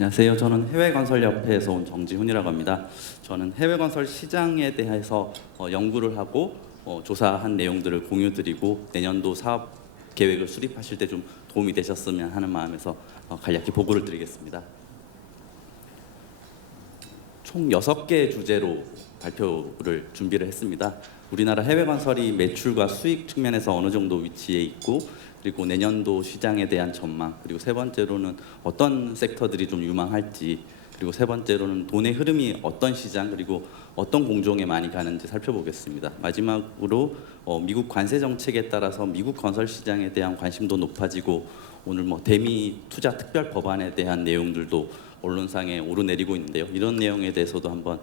안녕하세요. 저는 해외건설협회에서 온 정지훈이라고 합니다. 저는 해외건설 시장에 대해서 연구를 하고 조사한 내용들을 공유드리고 내년도 사업 계획을 수립하실 때 좀 도움이 되셨으면 하는 마음에서 간략히 보고를 드리겠습니다. 총 6개 주제로 발표를 준비를 했습니다. 우리나라 해외건설이 매출과 수익 측면에서 어느 정도 위치해 있고, 그리고 내년도 시장에 대한 전망, 그리고 세 번째로는 어떤 섹터들이 좀 유망할지, 그리고 세 번째로는 돈의 흐름이 어떤 시장 그리고 어떤 공종에 많이 가는지 살펴보겠습니다. 마지막으로 미국 관세 정책에 따라서 미국 건설 시장에 대한 관심도 높아지고, 오늘 대미 투자 특별 법안에 대한 내용들도 언론상에 오르내리고 있는데요. 이런 내용에 대해서도 한번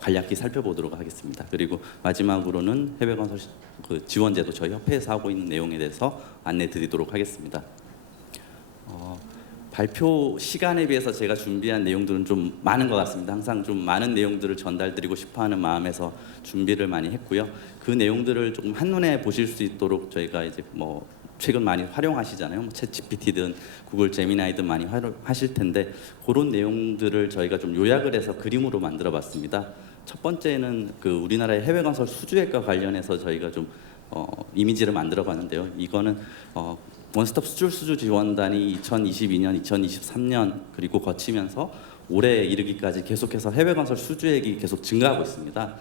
간략히 살펴보도록 하겠습니다. 그리고 마지막으로는 해외건설 지원제도 저희 협회에서 하고 있는 내용에 대해서 안내드리도록 하겠습니다. 발표 시간에 비해서 제가 준비한 내용들은 좀 많은 것 같습니다. 항상 좀 많은 내용들을 전달드리고 싶어하는 마음에서 준비를 많이 했고요. 그 내용들을 조금 한눈에 보실 수 있도록 저희가 이제 최근 많이 활용하시잖아요. 챗GPT든 구글 제미나이든 많이 활용하실 텐데, 그런 내용들을 저희가 좀 요약을 해서 그림으로 만들어봤습니다. 첫 번째는 우리나라의 해외 건설 수주액과 관련해서 저희가 좀 이미지를 만들어봤는데요. 이거는 원스톱 수주 지원단이 2022년, 2023년 그리고 거치면서 올해 이르기까지 계속해서 해외 건설 수주액이 계속 증가하고 있습니다.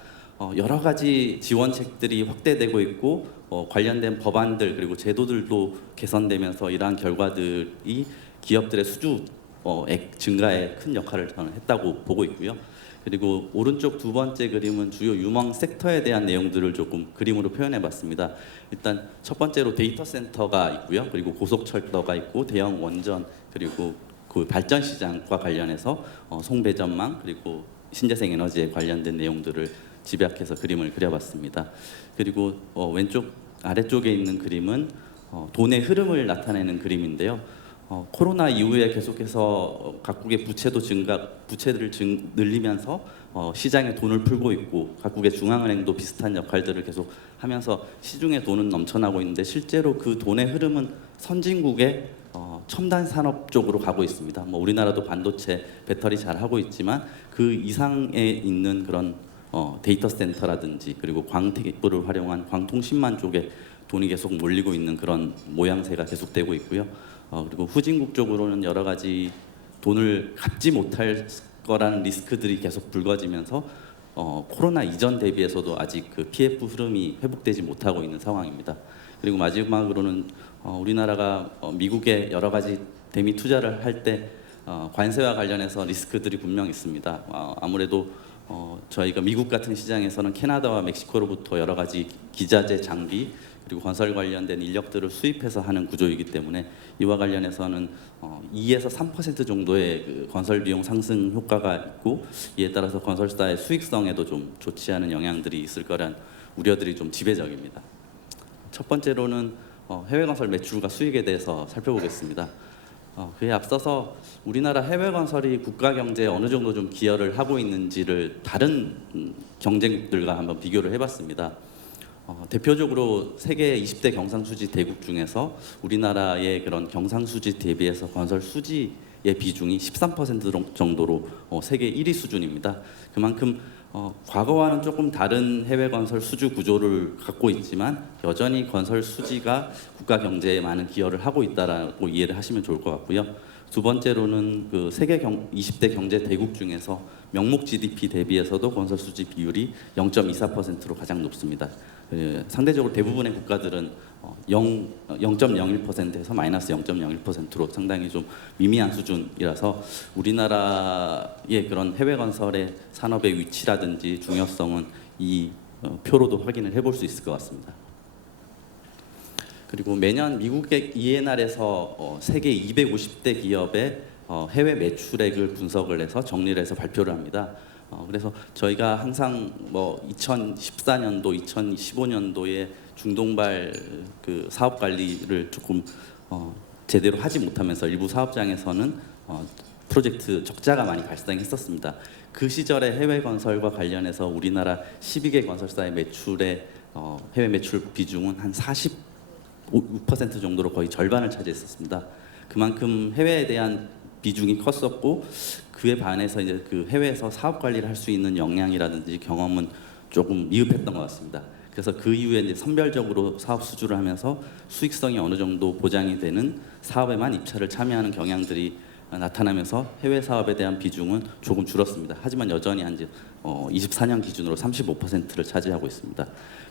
여러 가지 지원책들이 확대되고 있고 관련된 법안들 그리고 제도들도 개선되면서 이러한 결과들이 기업들의 수주액 증가에 큰 역할을 저는 했다고 보고 있고요. 그리고 오른쪽 두 번째 그림은 주요 유망 섹터에 대한 내용들을 조금 그림으로 표현해 봤습니다. 일단 첫 번째로 데이터 센터가 있고요. 그리고 고속철도가 있고 대형 원전, 그리고 그 발전 시장과 관련해서 송배전망 그리고 신재생 에너지에 관련된 내용들을 집약해서 그림을 그려봤습니다. 그리고 왼쪽 아래쪽에 있는 그림은 돈의 흐름을 나타내는 그림인데요. 코로나 이후에 계속해서 각국의 부채들을 늘리면서 시장에 돈을 풀고 있고, 각국의 중앙은행도 비슷한 역할들을 계속 하면서 시중에 돈은 넘쳐나고 있는데, 실제로 그 돈의 흐름은 선진국의 첨단 산업 쪽으로 가고 있습니다. 우리나라도 반도체, 배터리 잘 하고 있지만 그 이상에 있는 그런 데이터 센터라든지 그리고 광택을 활용한 광통신망 쪽에 돈이 계속 몰리고 있는 그런 모양새가 계속되고 있고요. 그리고 후진국 쪽으로는 여러 가지 돈을 갚지 못할 거라는 리스크들이 계속 불거지면서 코로나 이전 대비해서도 아직 그 PF 흐름이 회복되지 못하고 있는 상황입니다. 그리고 마지막으로는 우리나라가 미국에 여러 가지 대미 투자를 할 때 관세와 관련해서 리스크들이 분명 있습니다. 아무래도 저희가 미국 같은 시장에서는 캐나다와 멕시코로부터 여러 가지 기자재, 장비 그리고 건설 관련된 인력들을 수입해서 하는 구조이기 때문에 이와 관련해서는 2에서 3% 정도의 그 건설 비용 상승 효과가 있고, 이에 따라서 건설사의 수익성에도 좀 좋지 않은 영향들이 있을 거란 우려들이 좀 지배적입니다. 첫 번째로는 해외 건설 매출과 수익에 대해서 살펴보겠습니다. 그에 앞서서 우리나라 해외 건설이 국가 경제에 어느 정도 좀 기여를 하고 있는지를 다른 경쟁국들과 한번 비교를 해봤습니다. 대표적으로 세계 20대 경상수지 대국 중에서 우리나라의 그런 경상수지 대비해서 건설 수지의 비중이 13% 정도로 세계 1위 수준입니다. 그만큼 과거와는 조금 다른 해외 건설 수주 구조를 갖고 있지만 여전히 건설 수지가 국가 경제에 많은 기여를 하고 있다라고 이해를 하시면 좋을 것 같고요. 두 번째로는 그 세계 20대 경제 대국 중에서 명목 GDP 대비해서도 건설 수지 비율이 0.24%로 가장 높습니다. 상대적으로 대부분의 국가들은 0.01%에서 마이너스 0.01%로 상당히 좀 미미한 수준이라서 우리나라의 그런 해외 건설의 산업의 위치라든지 중요성은 이 표로도 확인을 해볼 수 있을 것 같습니다. 그리고 매년 미국의 ENR에서 세계 250대 기업의 해외 매출액을 분석을 해서 정리를 해서 발표를 합니다. 그래서 저희가 항상 2014년도, 2015년도에 중동발 그 사업 관리를 조금 제대로 하지 못하면서 일부 사업장에서는 프로젝트 적자가 많이 발생했었습니다. 그 시절에 해외 건설과 관련해서 우리나라 12개 건설사의 매출의 해외 매출 비중은 한 45% 정도로 거의 절반을 차지했었습니다. 그만큼 해외에 대한 비중이 컸었고 그에 반해서 이제 그 해외에서 사업 관리를 할 수 있는 역량이라든지 경험은 조금 미흡했던 것 같습니다. 그래서 그 이후에 이제 선별적으로 사업 수주를 하면서 수익성이 어느 정도 보장이 되는 사업에만 입찰을 참여하는 경향들이 나타나면서 해외 사업에 대한 비중은 조금 줄었습니다. 하지만 여전히 한 24년 기준으로 35%를 차지하고 있습니다.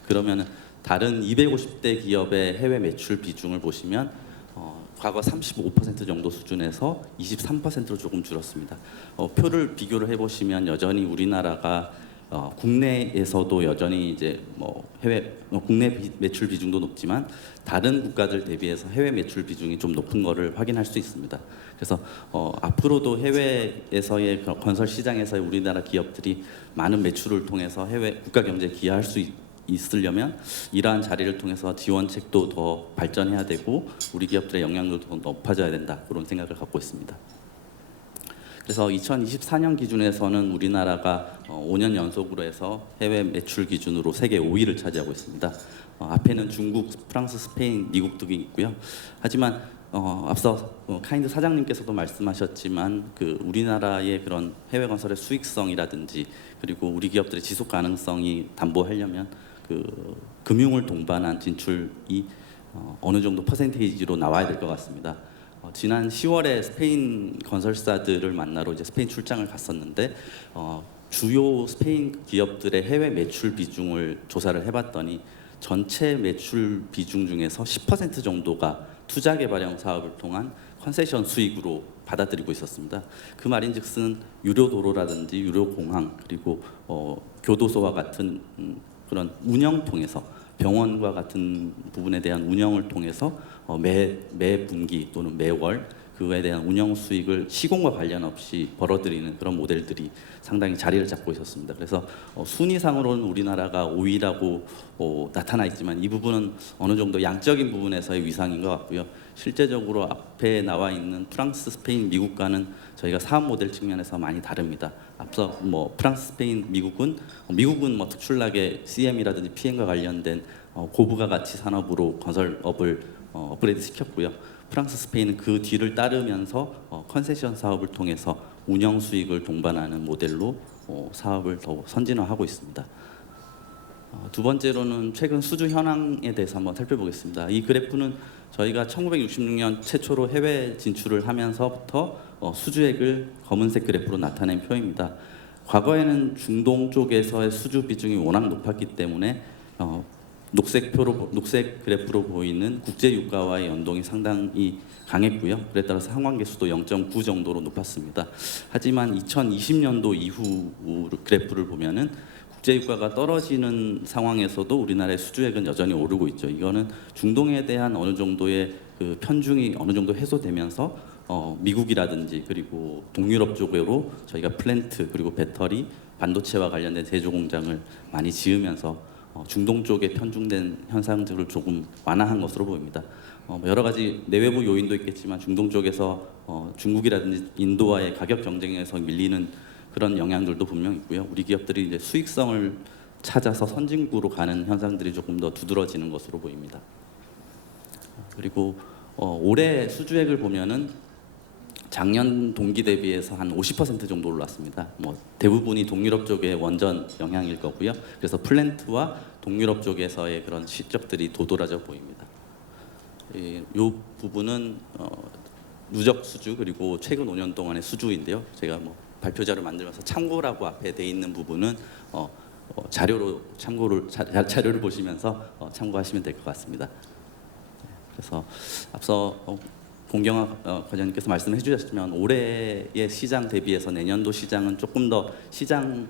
그러면 다른 250대 기업의 해외 매출 비중을 보시면 과거 35% 정도 수준에서 23%로 조금 줄었습니다. 표를 비교를 해보시면 여전히 우리나라가 국내에서도 여전히 이제 국내 매출 비중도 높지만 다른 국가들 대비해서 해외 매출 비중이 좀 높은 거를 확인할 수 있습니다. 그래서 앞으로도 해외에서의 건설 시장에서의 우리나라 기업들이 많은 매출을 통해서 해외 국가 경제에 기여할 수 있으려면 이러한 자리를 통해서 지원책도 더 발전해야 되고 우리 기업들의 영향력도 더 높아져야 된다 그런 생각을 갖고 있습니다. 그래서 2024년 기준에서는 우리나라가 5년 연속으로 해서 해외 매출 기준으로 세계 5위를 차지하고 있습니다. 앞에는 중국, 프랑스, 스페인, 미국 등이 있고요. 하지만 앞서 카인드 사장님께서도 말씀하셨지만 그 우리나라의 그런 해외 건설의 수익성이라든지 그리고 우리 기업들의 지속 가능성이 담보하려면 그 금융을 동반한 진출이 어느 정도 퍼센테이지로 나와야 될 것 같습니다. 지난 10월에 스페인 건설사들을 만나러 이제 스페인 출장을 갔었는데 주요 스페인 기업들의 해외 매출 비중을 조사를 해봤더니 전체 매출 비중 중에서 10% 정도가 투자 개발형 사업을 통한 컨세션 수익으로 받아들이고 있었습니다. 그 말인즉슨 유료 도로라든지 유료 공항 그리고 교도소와 같은 그런 운영 통해서 병원과 같은 부분에 대한 운영을 통해서 매 분기 또는 매월 그에 대한 운영 수익을 시공과 관련 없이 벌어들이는 그런 모델들이 상당히 자리를 잡고 있었습니다. 그래서 순위상으로는 우리나라가 5위라고 나타나 있지만 이 부분은 어느 정도 양적인 부분에서의 위상인 것 같고요. 실제적으로 앞에 나와 있는 프랑스, 스페인, 미국과는 저희가 사업 모델 측면에서 많이 다릅니다. 앞서 프랑스, 스페인, 미국은 특출나게 CM이라든지 PM과 관련된 고부가 가치 산업으로 건설업을 업그레이드 시켰고요. 프랑스, 스페인은 그 뒤를 따르면서 컨세션 사업을 통해서 운영 수익을 동반하는 모델로 사업을 더 선진화하고 있습니다. 두 번째로는 최근 수주 현황에 대해서 한번 살펴보겠습니다. 이 그래프는 저희가 1966년 최초로 해외 진출을 하면서부터 수주액을 검은색 그래프로 나타낸 표입니다. 과거에는 중동 쪽에서의 수주 비중이 워낙 높았기 때문에 녹색 그래프로 보이는 국제 유가와의 연동이 상당히 강했고요. 그에 따라서 상환계수도 0.9 정도로 높았습니다. 하지만 2020년도 이후 그래프를 보면은 국제 유가가 떨어지는 상황에서도 우리나라의 수주액은 여전히 오르고 있죠. 이거는 중동에 대한 어느 정도의 그 편중이 어느 정도 해소되면서 미국이라든지 그리고 동유럽 쪽으로 저희가 플랜트 그리고 배터리, 반도체와 관련된 제조 공장을 많이 지으면서 중동 쪽에 편중된 현상들을 조금 완화한 것으로 보입니다. 여러 가지 내외부 요인도 있겠지만 중동 쪽에서 중국이라든지 인도와의 가격 경쟁에서 밀리는 그런 영향들도 분명 있고요. 우리 기업들이 이제 수익성을 찾아서 선진국으로 가는 현상들이 조금 더 두드러지는 것으로 보입니다. 그리고 올해 수주액을 보면은 작년 동기 대비해서 한 50% 정도 올랐습니다. 대부분이 동유럽 쪽의 원전 영향일 거고요. 그래서 플랜트와 동유럽 쪽에서의 그런 실적들이 도드라져 보입니다. 이 부분은 누적 수주 그리고 최근 5년 동안의 수주인데요. 제가 발표자를 만들면서 참고라고 앞에 돼 있는 부분은 자료를 보시면서 참고하시면 될 것 같습니다. 그래서 앞서 공경화 과장님께서 말씀해 주셨지만 올해의 시장 대비해서 내년도 시장은 조금 더 시장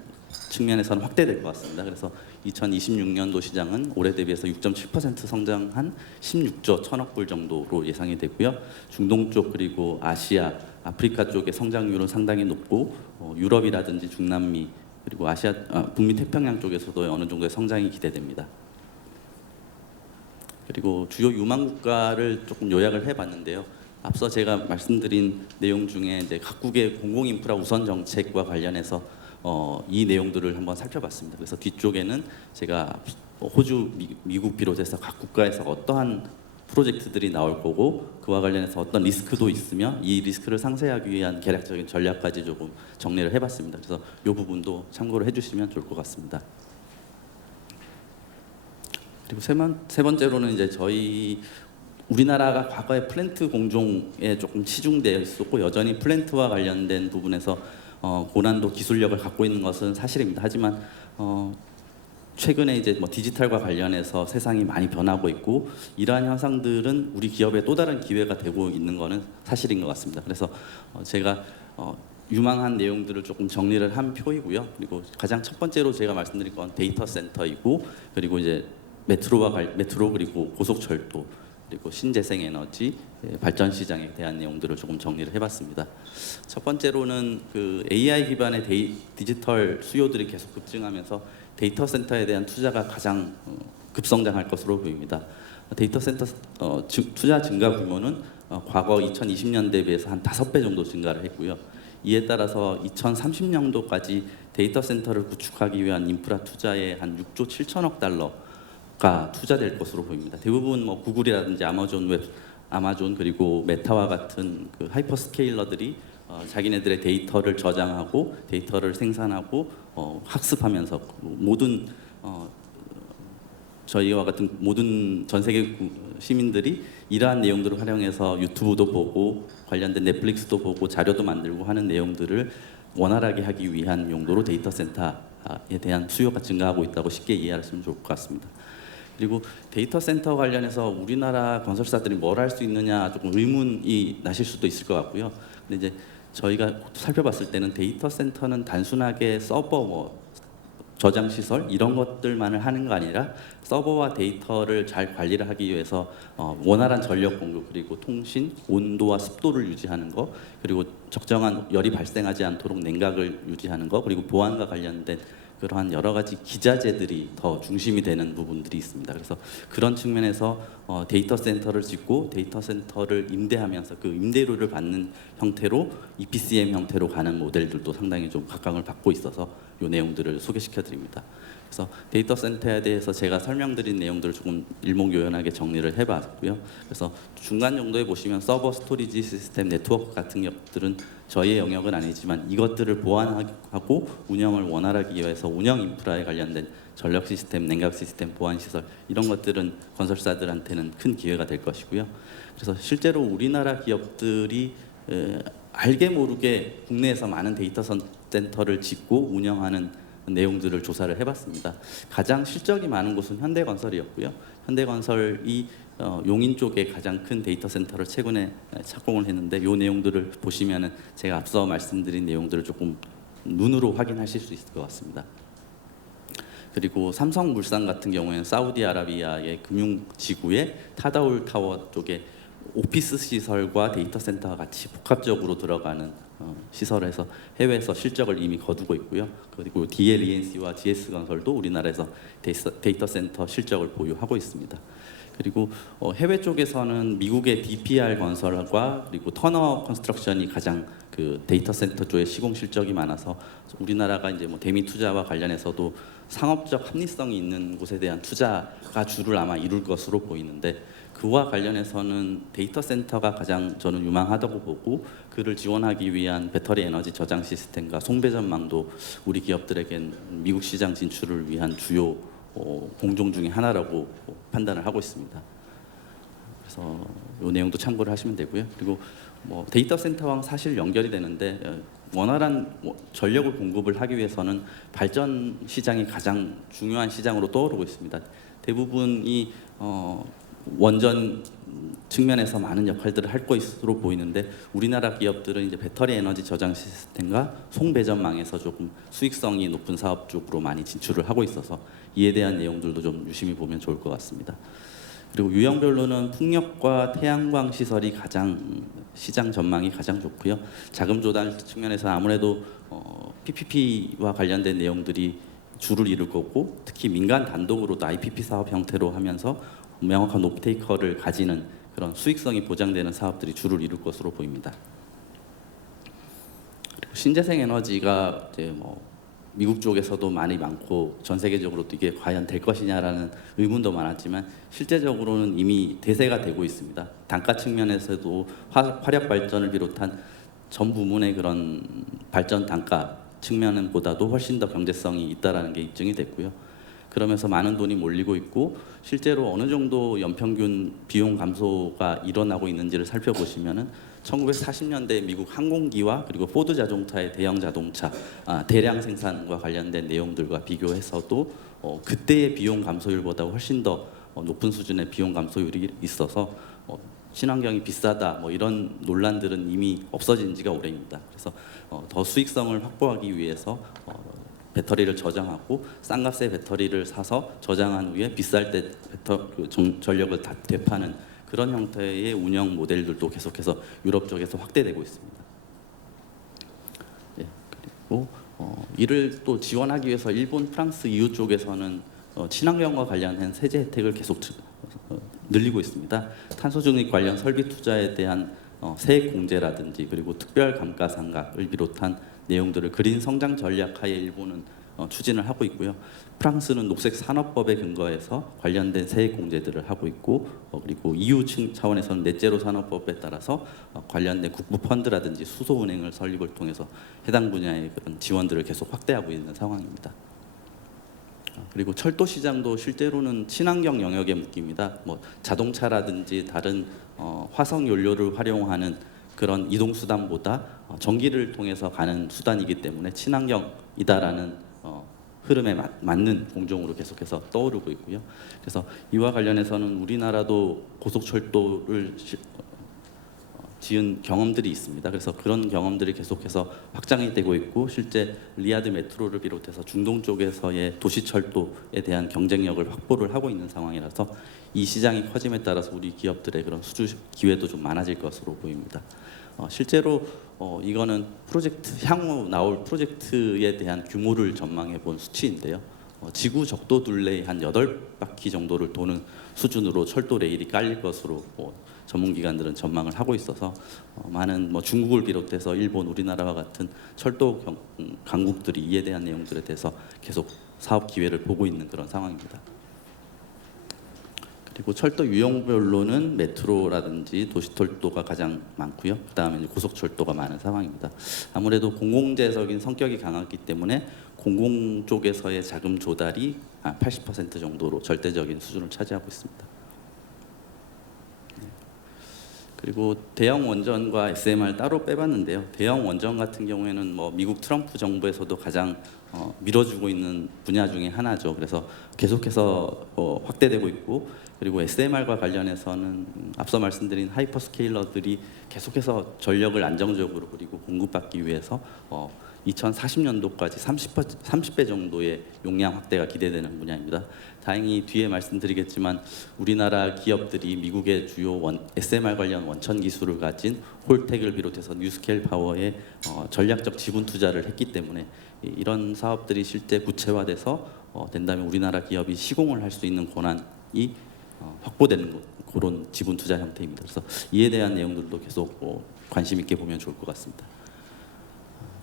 측면에서는 확대될 것 같습니다. 그래서 2026년도 시장은 올해 대비해서 6.7% 성장한 16조 1천억 불 정도로 예상이 되고요. 중동 쪽 그리고 아시아, 아프리카 쪽의 성장률은 상당히 높고 유럽이라든지 중남미 그리고 북미 태평양 쪽에서도 어느 정도의 성장이 기대됩니다. 그리고 주요 유망 국가를 조금 요약을 해봤는데요. 앞서 제가 말씀드린 내용 중에 이제 각국의 공공인프라 우선 정책과 관련해서 이 내용들을 한번 살펴봤습니다. 그래서 뒤쪽에는 제가 호주, 미국 비롯해서 각 국가에서 어떠한 프로젝트들이 나올 거고 그와 관련해서 어떤 리스크도 있으며 이 리스크를 상쇄하기 위한 계략적인 전략까지 조금 정리를 해봤습니다. 그래서 이 부분도 참고를 해주시면 좋을 것 같습니다. 그리고 세 번째로는 이제 저희 우리나라가 과거에 플랜트 공종에 조금 치중되어 있었고 여전히 플랜트와 관련된 부분에서 고난도 기술력을 갖고 있는 것은 사실입니다. 하지만 최근에 이제 뭐 디지털과 관련해서 세상이 많이 변하고 있고 이러한 현상들은 우리 기업의 또 다른 기회가 되고 있는 것은 사실인 것 같습니다. 그래서 제가 유망한 내용들을 조금 정리를 한 표이고요. 그리고 가장 첫 번째로 제가 말씀드린 건 데이터 센터이고 그리고 이제 메트로 그리고 고속철도 그리고 신재생에너지 발전 시장에 대한 내용들을 조금 정리를 해봤습니다. 첫 번째로는 그 AI 기반의 디지털 수요들이 계속 급증하면서 데이터 센터에 대한 투자가 가장 급성장할 것으로 보입니다. 데이터 센터 투자 증가 규모는 과거 2020년대에 비해서 한 5배 정도 증가를 했고요. 이에 따라서 2030년도까지 데이터 센터를 구축하기 위한 인프라 투자에 한 6조 7천억 달러가 투자될 것으로 보입니다. 대부분 뭐 구글이라든지 아마존 그리고 메타와 같은 그 하이퍼스케일러들이 자기네들의 데이터를 저장하고 데이터를 생산하고 학습하면서 모든 저희와 같은 모든 전 세계 시민들이 이러한 내용들을 활용해서 유튜브도 보고 관련된 넷플릭스도 보고 자료도 만들고 하는 내용들을 원활하게 하기 위한 용도로 데이터 센터에 대한 수요가 증가하고 있다고 쉽게 이해하시면 좋을 것 같습니다. 그리고 데이터 센터 관련해서 우리나라 건설사들이 뭘 할 수 있느냐 조금 의문이 나실 수도 있을 것 같고요. 근데 이제 저희가 살펴봤을 때는 데이터 센터는 단순하게 서버 저장 시설 이런 것들만을 하는 거 아니라 서버와 데이터를 잘 관리를 하기 위해서 원활한 전력 공급 그리고 통신, 온도와 습도를 유지하는 거 그리고 적정한 열이 발생하지 않도록 냉각을 유지하는 거 그리고 보안과 관련된 그러한 여러 가지 기자재들이 더 중심이 되는 부분들이 있습니다. 그래서 그런 측면에서 데이터 센터를 짓고 데이터 센터를 임대하면서 그 임대료를 받는 형태로 EPCM 형태로 가는 모델들도 상당히 좀 각광을 받고 있어서 이 내용들을 소개시켜 드립니다. 그래서 데이터 센터에 대해서 제가 설명드린 내용들을 조금 일목요연하게 정리를 해봤고요. 그래서 중간 정도에 보시면 서버, 스토리지, 시스템, 네트워크 같은 것들은 저희의 영역은 아니지만 이것들을 보완하고 운영을 원활하게 위해서 운영 인프라에 관련된 전력 시스템, 냉각 시스템, 보안 시설 이런 것들은 건설사들한테는 큰 기회가 될 것이고요. 그래서 실제로 우리나라 기업들이 알게 모르게 국내에서 많은 데이터 센터를 짓고 운영하는 내용들을 조사를 해봤습니다. 가장 실적이 많은 곳은 현대건설이었고요. 현대건설이 용인 쪽에 가장 큰 데이터 센터를 최근에 착공을 했는데 이 내용들을 보시면은 제가 앞서 말씀드린 내용들을 조금 눈으로 확인하실 수 있을 것 같습니다. 그리고 삼성물산 같은 경우에는 사우디아라비아의 금융지구의 타다울 타워 쪽에 오피스 시설과 데이터 센터가 같이 복합적으로 들어가는 시설에서 해외에서 실적을 이미 거두고 있고요. 그리고 DLENC와 GS건설도 우리나라에서 데이터 센터 실적을 보유하고 있습니다. 그리고 해외 쪽에서는 미국의 DPR 건설과 그리고 터너 컨스트럭션이 가장 그 데이터 센터 쪽에 시공 실적이 많아서 우리나라가 이제 뭐 대미 투자와 관련해서도 상업적 합리성이 있는 곳에 대한 투자가 주를 아마 이룰 것으로 보이는데 그와 관련해서는 데이터 센터가 가장 저는 유망하다고 보고 그를 지원하기 위한 배터리 에너지 저장 시스템과 송배전망도 우리 기업들에겐 미국 시장 진출을 위한 주요 공종 중에 하나라고 판단을 하고 있습니다. 그래서 이 내용도 참고를 하시면 되고요. 그리고 뭐 데이터 센터와 사실 연결이 되는데 원활한 전력을 공급을 하기 위해서는 발전 시장이 가장 중요한 시장으로 떠오르고 있습니다. 대부분이 원전 측면에서 많은 역할들을 할 것으로 보이는데 우리나라 기업들은 이제 배터리 에너지 저장 시스템과 송배전망에서 조금 수익성이 높은 사업 쪽으로 많이 진출을 하고 있어서 이에 대한 내용들도 좀 유심히 보면 좋을 것 같습니다. 그리고 유형별로는 풍력과 태양광 시설이 가장 시장 전망이 가장 좋고요. 자금 조달 측면에서 아무래도 PPP와 관련된 내용들이 주를 이룰 거고 특히 민간 단독으로도 IPP 사업 형태로 하면서 명확한 옵테이커를 가지는 그런 수익성이 보장되는 사업들이 주를 이룰 것으로 보입니다. 그리고 신재생 에너지가 이제 뭐 미국 쪽에서도 많이 많고 전 세계적으로도 이게 과연 될 것이냐라는 의문도 많았지만 실제적으로는 이미 대세가 되고 있습니다. 단가 측면에서도 화력 발전을 비롯한 전 부문의 그런 발전 단가 측면보다도 훨씬 더 경제성이 있다라는 게 입증이 됐고요. 그러면서 많은 돈이 몰리고 있고 실제로 어느 정도 연평균 비용 감소가 일어나고 있는지를 살펴보시면은 1940년대 미국 항공기와 그리고 포드 자동차의 대형 자동차 대량 생산과 관련된 내용들과 비교해서도 그때의 비용 감소율보다 훨씬 더 높은 수준의 비용 감소율이 있어서 친환경이 비싸다 뭐 이런 논란들은 이미 없어진 지가 오래입니다. 그래서 더 수익성을 확보하기 위해서 배터리를 저장하고 싼 값의 배터리를 사서 저장한 후에 비쌀 때 전력을 다 되파는 그런 형태의 운영 모델들도 계속해서 유럽 쪽에서 확대되고 있습니다. 예, 그리고 이를 또 지원하기 위해서 일본, 프랑스, EU 쪽에서는 친환경과 관련한 세제 혜택을 계속 늘리고 있습니다. 탄소 중립 관련 설비 투자에 대한 세액 공제라든지 그리고 특별 감가상각을 비롯한 내용들을 그린 성장 전략 하에 일본은 추진을 하고 있고요. 프랑스는 녹색 산업법에 근거해서 관련된 세액 공제들을 하고 있고 그리고 EU 차원에서는 넷제로 산업법에 따라서 관련된 국부 펀드라든지 수소은행을 설립을 통해서 해당 분야의 그런 지원들을 계속 확대하고 있는 상황입니다. 그리고 철도 시장도 실제로는 친환경 영역에 묶입니다. 뭐 자동차라든지 다른 화석 연료를 활용하는 그런 이동 수단보다 전기를 통해서 가는 수단이기 때문에 친환경이다라는 흐름에 맞는 공종으로 계속해서 떠오르고 있고요. 그래서 이와 관련해서는 우리나라도 고속철도를 지은 경험들이 있습니다. 그래서 그런 경험들이 계속해서 확장이 되고 있고 실제 리야드 메트로를 비롯해서 중동 쪽에서의 도시철도에 대한 경쟁력을 확보를 하고 있는 상황이라서 이 시장이 커짐에 따라서 우리 기업들의 그런 수주 기회도 좀 많아질 것으로 보입니다. 실제로 이거는 향후 나올 프로젝트에 대한 규모를 전망해 본 수치인데요. 지구 적도 둘레의 한 8바퀴 정도를 도는 수준으로 철도 레일이 깔릴 것으로 전문기관들은 전망을 하고 있어서 많은 중국을 비롯해서 일본, 우리나라와 같은 철도 강국들이 이에 대한 내용들에 대해서 계속 사업 기회를 보고 있는 그런 상황입니다. 그리고 철도 유형별로는 메트로라든지 도시철도가 가장 많고요. 그다음에 고속철도가 많은 상황입니다. 아무래도 공공재적인 성격이 강하기 때문에 공공 쪽에서의 자금 조달이 80% 정도로 절대적인 수준을 차지하고 있습니다. 그리고 대형 원전과 SMR 따로 빼봤는데요. 대형 원전 같은 경우에는 미국 트럼프 정부에서도 가장 밀어주고 있는 분야 중에 하나죠. 그래서 계속해서 확대되고 있고 그리고 SMR과 관련해서는 앞서 말씀드린 하이퍼스케일러들이 계속해서 전력을 안정적으로 그리고 공급받기 위해서 2040년도까지 30배 정도의 용량 확대가 기대되는 분야입니다. 다행히 뒤에 말씀드리겠지만 우리나라 기업들이 미국의 주요 SMR 관련 원천 기술을 가진 홀텍을 비롯해서 뉴스케일 파워에 전략적 지분 투자를 했기 때문에 이런 사업들이 실제 구체화돼서 된다면 우리나라 기업이 시공을 할 수 있는 권한이 확보되는 그런 지분 투자 형태입니다. 그래서 이에 대한 내용들도 계속 관심 있게 보면 좋을 것 같습니다.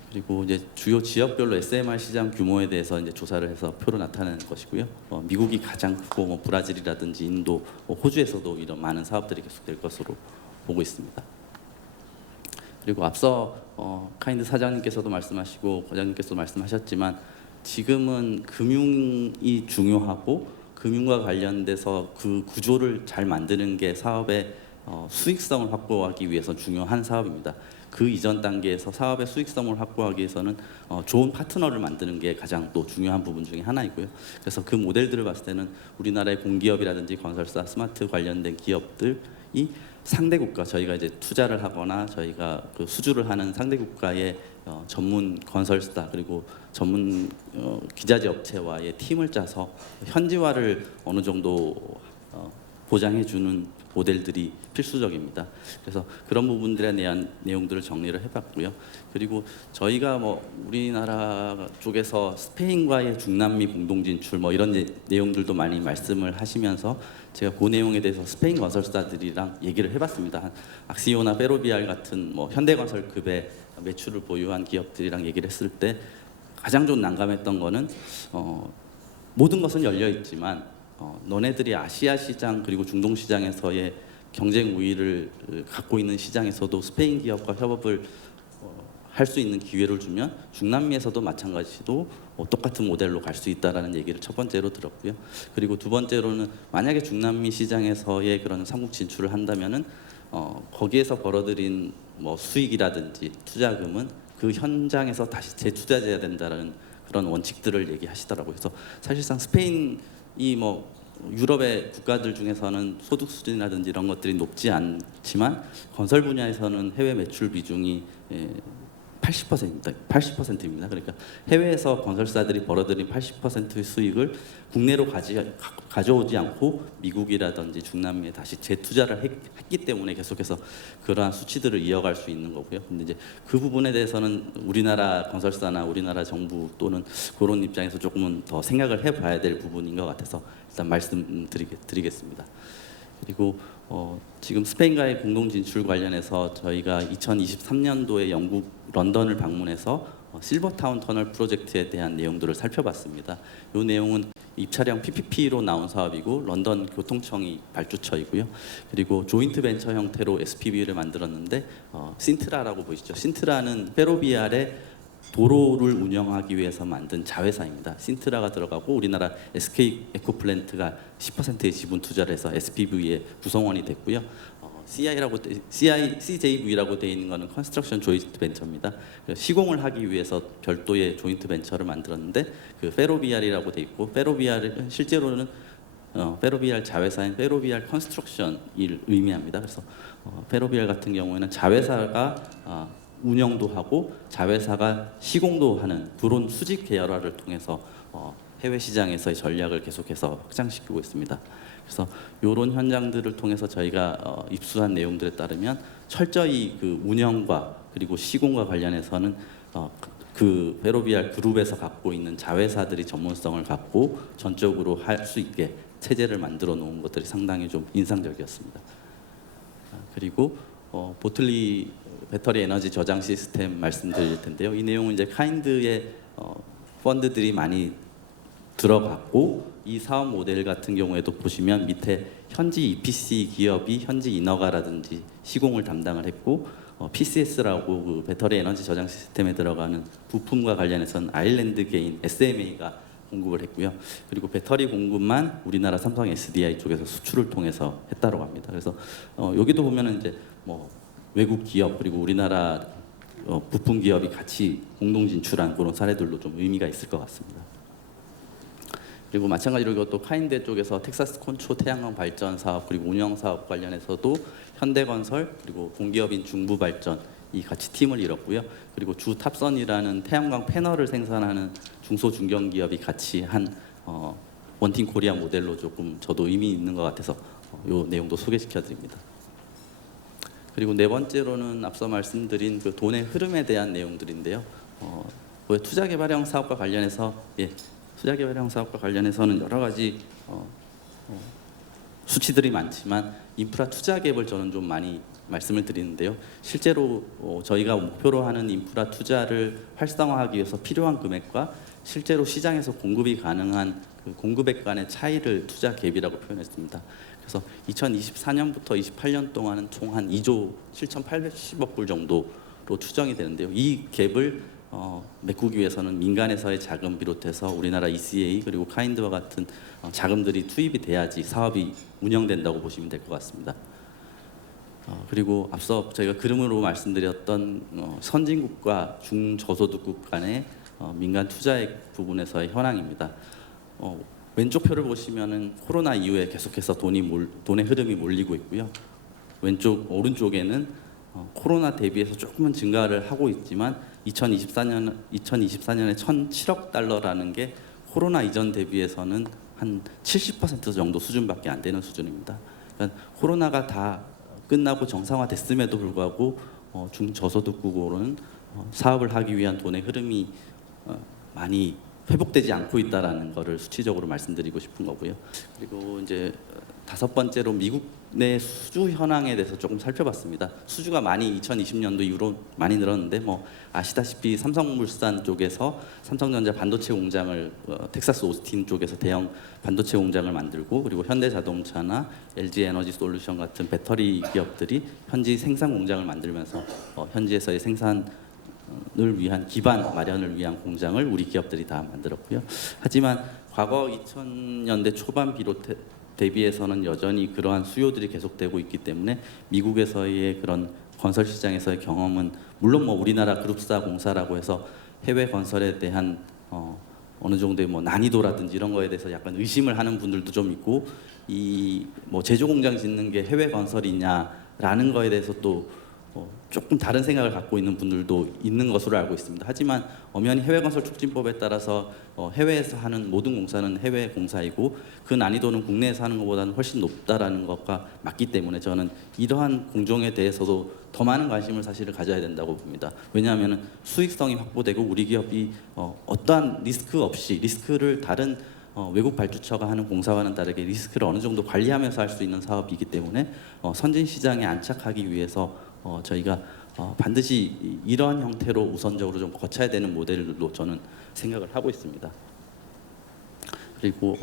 그리고 이제 주요 지역별로 SMR 시장 규모에 대해서 이제 조사를 해서 표로 나타내는 것이고요. 미국이 가장 크고 브라질이라든지 인도, 호주에서도 이런 많은 사업들이 계속될 것으로 보고 있습니다. 그리고 앞서 카인드 사장님께서도 말씀하시고 과장님께서도 말씀하셨지만 지금은 금융이 중요하고 금융과 관련돼서 그 구조를 잘 만드는 게 사업의 수익성을 확보하기 위해서 중요한 사업입니다. 그 이전 단계에서 사업의 수익성을 확보하기 위해서는 좋은 파트너를 만드는 게 가장 또 중요한 부분 중에 하나이고요. 그래서 그 모델들을 봤을 때는 우리나라의 공기업이라든지 건설사, 스마트 관련된 기업들이 상대 국가, 저희가 이제 투자를 하거나 저희가 그 수주를 하는 상대 국가의 전문 건설사 그리고 전문 기자재 업체와의 팀을 짜서 현지화를 어느 정도 보장해주는 모델들이 필수적입니다. 그래서 그런 부분들에 대한 내용들을 정리를 해봤고요. 그리고 저희가 우리나라 쪽에서 스페인과의 중남미 공동 진출 이런 내용들도 많이 말씀을 하시면서 제가 그 내용에 대해서 스페인 건설사들이랑 얘기를 해봤습니다. 악시오나 페로비알 같은 현대건설급의 매출을 보유한 기업들이랑 얘기를 했을 때 가장 좀 난감했던 거는 모든 것은 열려 있지만 너네들이 아시아 시장 그리고 중동 시장에서의 경쟁 우위를 갖고 있는 시장에서도 스페인 기업과 협업을 할 수 있는 기회를 주면 중남미에서도 마찬가지로 똑같은 모델로 갈 수 있다라는 얘기를 첫 번째로 들었고요. 그리고 두 번째로는 만약에 중남미 시장에서의 그런 삼국 진출을 한다면은 거기에서 벌어들인 뭐 수익이라든지 투자금은 그 현장에서 다시 재투자돼야 된다라는 그런 원칙들을 얘기하시더라고요. 그래서 사실상 스페인이 뭐 유럽의 국가들 중에서는 소득 수준이라든지 이런 것들이 높지 않지만 건설 분야에서는 해외 매출 비중이 80%입니다. 그러니까 해외에서 건설사들이 벌어들인 80%의 수익을 국내로 가져오지 않고 미국이라든지 중남미에 다시 재투자를 했기 때문에 계속해서 그러한 수치들을 이어갈 수 있는 거고요. 근데 이제 그 부분에 대해서는 우리나라 건설사나 우리나라 정부 또는 그런 입장에서 조금은 더 생각을 해봐야 될 부분인 것 같아서 일단 말씀드리겠습니다. 그리고 지금 스페인과의 공동 진출 관련해서 저희가 2023년도에 영국 런던을 방문해서 실버타운 터널 프로젝트에 대한 내용들을 살펴봤습니다. 이 내용은 입차량 PPP로 나온 사업이고 런던 교통청이 발주처이고요. 그리고 조인트 벤처 형태로 SPV를 만들었는데 신트라라고 보이시죠? 신트라는 페로비알의 도로를 운영하기 위해서 만든 자회사입니다. 신트라가 들어가고 우리나라 SK 에코플랜트가 10%의 지분 투자를 해서 SPV의 구성원이 됐고요. CJV라고 되어 있는 것은 컨스트럭션 조인트 벤처입니다. 시공을 하기 위해서 별도의 조인트 벤처를 만들었는데 그 페로비알이라고 되어 있고 페로비알은 실제로는 페로비알 자회사인 페로비알 컨스트럭션을 의미합니다. 그래서 페로비알 같은 경우에는 자회사가 운영도 하고 자회사가 시공도 하는 그런 수직 계열화를 통해서 해외 시장에서의 전략을 계속해서 확장시키고 있습니다. 그래서 이런 현장들을 통해서 저희가 입수한 내용들에 따르면 철저히 그 운영과 그리고 시공과 관련해서는 그 페로비알 그룹에서 갖고 있는 자회사들이 전문성을 갖고 전적으로 할 수 있게 체제를 만들어 놓은 것들이 상당히 좀 인상적이었습니다. 그리고 보틀리 배터리 에너지 저장 시스템 말씀드릴 텐데요. 이 내용은 이제 카인드의 펀드들이 많이 들어갔고 이 사업 모델 같은 경우에도 보시면 밑에 현지 EPC 기업이 현지 인허가라든지 시공을 담당을 했고 PCS라고 그 배터리 에너지 저장 시스템에 들어가는 부품과 관련해서는 아일랜드 게인 SMA가 공급을 했고요. 그리고 배터리 공급만 우리나라 삼성 SDI 쪽에서 수출을 통해서 했다고 합니다. 그래서 여기도 보면은 이제 뭐 외국 기업 그리고 우리나라 부품 기업이 같이 공동 진출한 그런 사례들도 좀 의미가 있을 것 같습니다. 그리고 마찬가지로 이것도 카인드 쪽에서 텍사스 콘초 태양광 발전 사업 그리고 운영 사업 관련해서도 현대건설 그리고 공기업인 중부발전이 같이 팀을 이뤘고요. 그리고 주탑선이라는 태양광 패널을 생산하는 중소중견기업이 같이 한 원팀 코리아 모델로 조금 저도 의미 있는 것 같아서 이 내용도 소개시켜 드립니다. 그리고 네 번째로는 앞서 말씀드린 그 돈의 흐름에 대한 내용들인데요. 투자개발형 사업과 관련해서 투자개발형 사업과 관련해서는 여러 가지 수치들이 많지만 인프라 투자 갭을 저는 좀 많이 말씀을 드리는데요. 실제로 저희가 목표로 하는 인프라 투자를 활성화하기 위해서 필요한 금액과 실제로 시장에서 공급이 가능한 그 공급액 간의 차이를 투자 갭이라고 표현했습니다. 그래서 2024년부터 28년 동안은 총 한 2조 7,810억 불 정도로 추정이 되는데요. 이 갭을 메꾸기 위해서는 민간에서의 자금 비롯해서 우리나라 ECA 그리고 카인드와 같은 자금들이 투입이 돼야지 사업이 운영된다고 보시면 될 것 같습니다. 그리고 앞서 저희가 그림으로 말씀드렸던 선진국과 중저소득국 간의 민간 투자액 부분에서의 현황입니다. 왼쪽 표를 보시면은 코로나 이후에 계속해서 돈의 흐름이 몰리고 있고요. 오른쪽에는 코로나 대비해서 조금은 증가를 하고 있지만 2024년에 1,007억 달러라는 게 코로나 이전 대비해서는 한 70% 정도 수준밖에 안 되는 수준입니다. 그러니까 코로나가 다 끝나고 정상화됐음에도 불구하고 중저소득국으로는 사업을 하기 위한 돈의 흐름이 많이 회복되지 않고 있다라는 것을 수치적으로 말씀드리고 싶은 거고요. 그리고 이제 다섯 번째로 미국 국내 수주 현황에 대해서 조금 살펴봤습니다. 수주가 많이 2020년도 이후로 많이 늘었는데 뭐 아시다시피 삼성물산 쪽에서 삼성전자 반도체 공장을 텍사스 오스틴 쪽에서 대형 반도체 공장을 만들고, 그리고 현대자동차나 LG에너지솔루션 같은 배터리 기업들이 현지 생산 공장을 만들면서 현지에서의 생산을 위한 기반 마련을 위한 공장을 우리 기업들이 다 만들었고요. 하지만 과거 2000년대 초반 대비해서는 여전히 그러한 수요들이 계속되고 있기 때문에 미국에서의 그런 건설 시장에서의 경험은 물론 뭐 우리나라 그룹사 공사라고 해서 해외 건설에 대한 어느 정도의 뭐 난이도라든지 이런 거에 대해서 약간 의심을 하는 분들도 좀 있고, 이 뭐 제조 공장 짓는 게 해외 건설이냐라는 거에 대해서 또 조금 다른 생각을 갖고 있는 분들도 있는 것으로 알고 있습니다. 하지만 엄연히 해외건설촉진법에 따라서 해외에서 하는 모든 공사는 해외 공사이고 그 난이도는 국내에서 하는 것보다는 훨씬 높다라는 것과 맞기 때문에 저는 이러한 공정에 대해서도 더 많은 관심을 사실을 가져야 된다고 봅니다. 왜냐하면 수익성이 확보되고 우리 기업이 어떠한 리스크 없이, 리스크를 다른 외국 발주처가 하는 공사와는 다르게 리스크를 어느 정도 관리하면서 할 수 있는 사업이기 때문에 선진 시장에 안착하기 위해서 저희가 반드시 이러한 형태로 우선적으로 좀 거쳐야 되는 모델로 저는 생각을 하고 있습니다. 그리고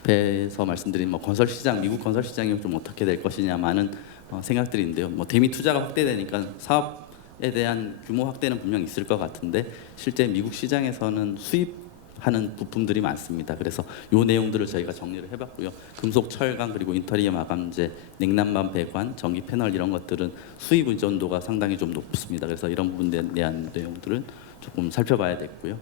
앞에서 말씀드린 뭐 건설 시장, 미국 건설 시장이 좀 어떻게 될 것이냐 많은 생각들이 있는데요. 뭐 대미 투자가 확대되니까 사업에 대한 규모 확대는 분명 있을 것 같은데 실제 미국 시장에서는 수입하는 부품들이 많습니다. 그래서 이 내용들을 저희가 정리를 해봤고요. 금속, 철강, 그리고 인테리어 마감재, 냉난방 배관, 전기 패널 이런 것들은 수입 의존도가 상당히 좀 높습니다. 그래서 이런 부분에 대한 내용들은 조금 살펴봐야 되고요.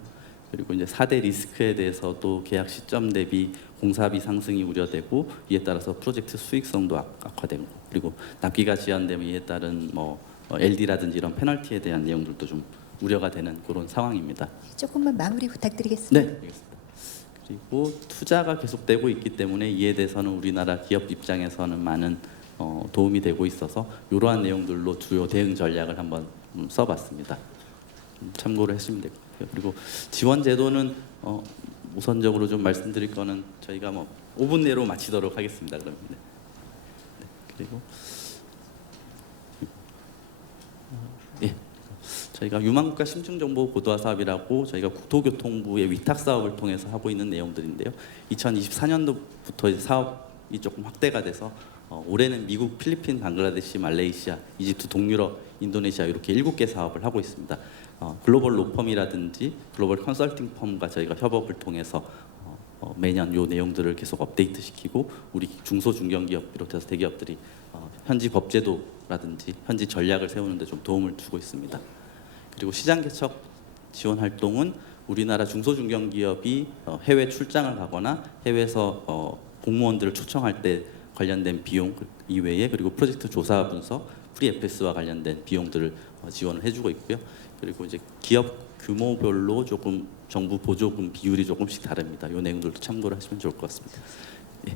그리고 이제 4대 리스크에 대해서도 계약 시점 대비 공사비 상승이 우려되고 이에 따라서 프로젝트 수익성도 악화되고, 그리고 납기가 지연되면 이에 따른 뭐 LD라든지 이런 페널티에 대한 내용들도 좀 우려가 되는 그런 상황입니다. 조금만 마무리 부탁드리겠습니다. 네, 알겠습니다. 그리고 투자가 계속되고 있기 때문에 이에 대해서는 우리나라 기업 입장에서는 많은 도움이 되고 있어서 이러한 내용들로 주요 대응 전략을 한번 써봤습니다. 참고를 하시면 될 것 같아요. 그리고 지원 제도는 우선적으로 좀 말씀드릴 거는 저희가 뭐 5분 내로 마치도록 하겠습니다. 그러면 네. 그리고 예. 저희가 유망국가 심층정보 고도화 사업이라고 저희가 국토교통부의 위탁 사업을 통해서 하고 있는 내용들인데요. 2024년도부터 사업이 조금 확대가 돼서 올해는 미국, 필리핀, 방글라데시, 말레이시아, 이집트, 동유럽, 인도네시아 이렇게 7개 사업을 하고 있습니다. 글로벌 로펌이라든지 글로벌 컨설팅 펌과 저희가 협업을 통해서 매년 이 내용들을 계속 업데이트시키고 우리 중소 중견기업 비롯해서 대기업들이 현지 법제도라든지 현지 전략을 세우는 데 좀 도움을 주고 있습니다. 그리고 시장 개척 지원 활동은 우리나라 중소중견기업이 해외 출장을 가거나 해외에서 공무원들을 초청할 때 관련된 비용 이외에, 그리고 프로젝트 조사 분석, 프리FS와 관련된 비용들을 지원을 해주고 있고요. 그리고 이제 기업 규모별로 조금 정부 보조금 비율이 조금씩 다릅니다. 이 내용들도 참고를 하시면 좋을 것 같습니다. 예,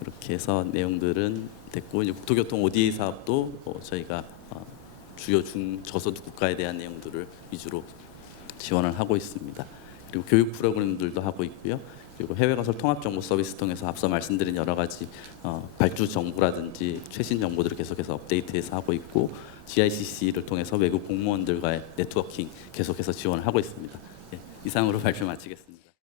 그렇게 해서 내용들은 됐고, 이제 국토교통 ODA 사업도 저희가 주요 중저소득 국가에 대한 내용들을 위주로 지원을 하고 있습니다. 그리고 교육 프로그램들도 하고 있고요. 그리고 해외 건설 통합 정보 서비스 통해서 앞서 말씀드린 여러 가지 발주 정보라든지 최신 정보들을 계속해서 업데이트해서 하고 있고, GICC를 통해서 외국 공무원들과의 네트워킹 계속해서 지원을 하고 있습니다. 예, 이상으로 발표 마치겠습니다.